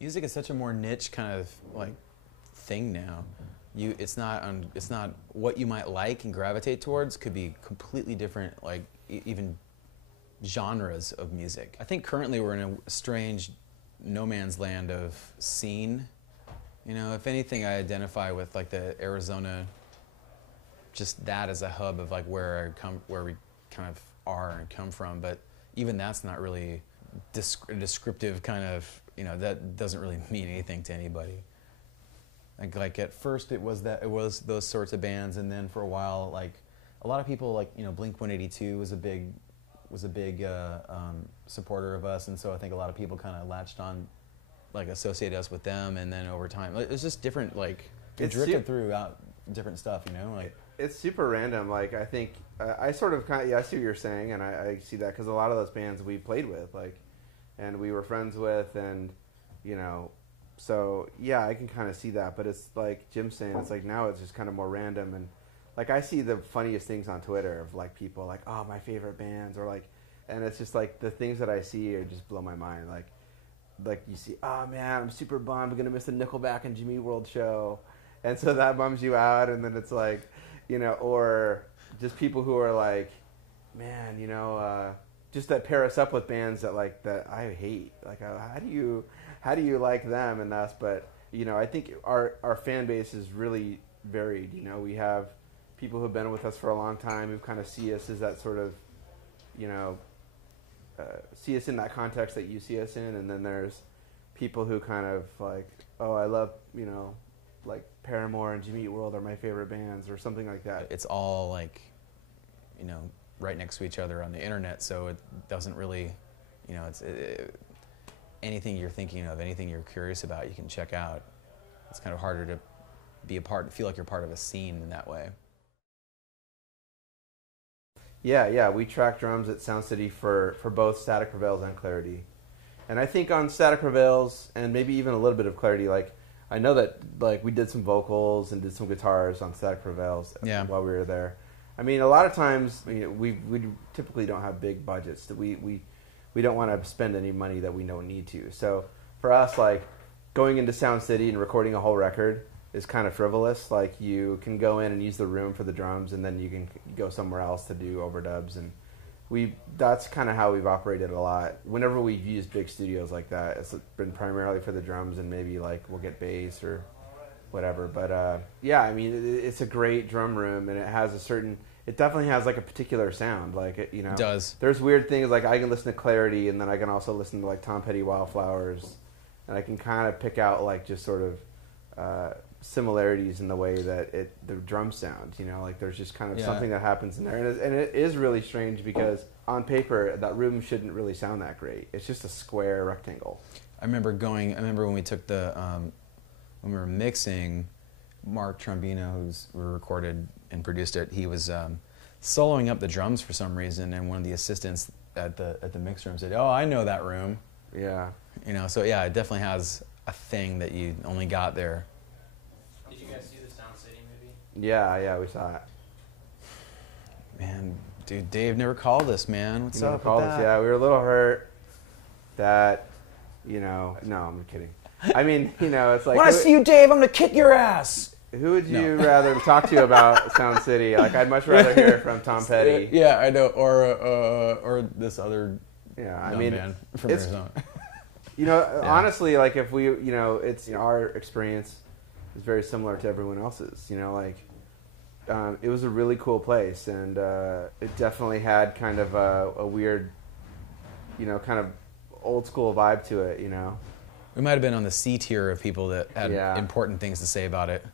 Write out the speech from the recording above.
Music is such a more niche kind of like thing now. It's not what you might like and gravitate towards could be completely different, like even genres of music. I think currently we're in a strange no man's land of scene. You know, if anything, I identify with like the Arizona, just that as a hub of like where we kind of are and come from. But even that's not really a descriptive kind of, you know, that doesn't really mean anything to anybody. Like at first it was those sorts of bands, and then for a while, like a lot of people, like, you know, Blink-182 was a big supporter of us, and so I think a lot of people kind of latched on, like associated us with them, and then over time it was just different, like it drifted throughout different stuff, you know, like it's super random. Like I think I sort of kind of, yeah, I see what you're saying, and I see that because a lot of those bands we played with, like, and we were friends with, and you know, so yeah, I can kind of see that. But it's like Jim's saying, it's like now it's just kind of more random, and like I see the funniest things on Twitter of like people like, oh, my favorite bands, or like, and it's just like the things that I see are just blow my mind. Like you see, oh man, I'm super bummed, I'm gonna miss the Nickelback and Jimmy World show, and so that bums you out. And then it's like, you know, or just people who are like, man, you know, just that pair us up with bands that like that I hate. Like, how do you like them and us? But you know, I think our fan base is really varied. You know, we have people who've been with us for a long time who kind of see us as that sort of, you know, see us in that context that you see us in, and then there's people who kind of like, oh, I love, you know, like Paramore and Jimmy Eat World are my favorite bands, or something like that. It's all like, you know, right next to each other on the internet, so it doesn't really, you know, anything you're thinking of, anything you're curious about, you can check out. It's kind of harder to feel like you're part of a scene in that way. Yeah, we track drums at Sound City for both Static Prevails and Clarity. And I think on Static Prevails, and maybe even a little bit of Clarity, like, I know that like we did some vocals and did some guitars on Static Prevails while we were there. I mean, a lot of times, you know, we typically don't have big budgets. We don't want to spend any money that we don't need to. So for us, like, going into Sound City and recording a whole record is kind of frivolous. Like, you can go in and use the room for the drums, and then you can go somewhere else to do overdubs. And that's kind of how we've operated a lot. Whenever we've used big studios like that, it's been primarily for the drums, and maybe like we'll get bass or whatever. But yeah, I mean, it's a great drum room, and it definitely has like a particular sound. Like, it, you know, it does. There's weird things, like I can listen to Clarity, and then I can also listen to like Tom Petty Wildflowers, and I can kind of pick out like just sort of similarities in the way that the drum sound, you know, like there's just kind of something that happens in there, and it is really strange because on paper that room shouldn't really sound that great. It's just a square rectangle. I remember when we took when we were mixing, Mark Trombino, who recorded and produced it, he was soloing up the drums for some reason, and one of the assistants at the mix room said, "Oh, I know that room." Yeah. You know, so yeah, it definitely has a thing that you only got there. Did you guys see the Sound City movie? Yeah, we saw it. Man, dude, Dave never called us, man. What's up with that? Yeah, we were a little hurt that, you know, no, I'm kidding. I mean, you know, it's like, when I see you, Dave, I'm gonna kick your ass. Who would you rather talk to about Sound City? Like, I'd much rather hear from Tom Petty. Yeah, I know, or this other man from Arizona. You know, honestly, like, if we, you know, it's, you know, our experience is very similar to everyone else's. You know, like, it was a really cool place, and it definitely had kind of a weird, you know, kind of old school vibe to it. You know, we might have been on the C tier of people that had important things to say about it.